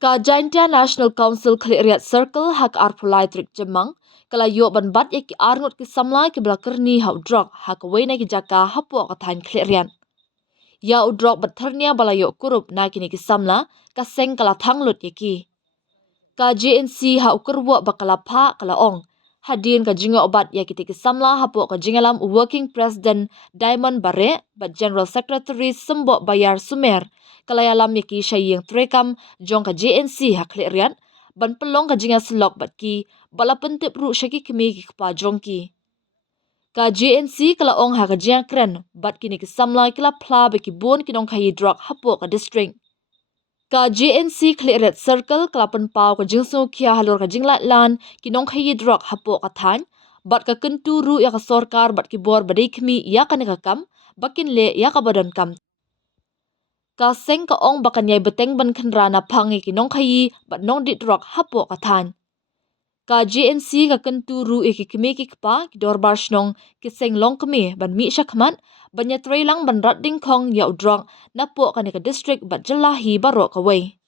Ka Jaintia National Council Cleariat Circle hak arpulai trik jemang kala yo ban bat ki arngot ki samla ki blakerni hau drok hak wena ki jaka hapo ka than clearian. Ya udrok bathernia balayo kurup na kini ki samla ka seng kala thanglut ki. Ka JNC hau kurwa bakala pha kala ong. Hadin ka jinga obat ya kiti ki samla hapo ka jingalam working president Diamond Bare bat general secretary Sembo Bayar Sumer kalayalam yaki syaying trekam jong ka JNC hak lerian ban pelong ka jinga selok bat ki bala pentip ru syaki kemi ki kpa jong ki. Ka JNC kala ong ha ka jinga kren bat kini ki samla kila pla be ki bon kinong ka drok hapo ka district. Ka JNC Clearet Circle kalapan pau ka jingso kia halor ka jinglat lan kinong khayi drok hapo ka than bat ka kentu ru ya ka sorkar bat ki bor badai khmi ya ka kam bakin le ya ka badan kam ka seng ka ong bakan yai beteng ban khanra na phangi kinong khayi bat nong dit drok hapo ka than ka JNC ka kentu ru ki khmi ki kpa ki dorbar shnong ki seng long kmi ban mi shakmat banya trailang ban rat ding khong ya udrok na po ka district bat jalahi barok away.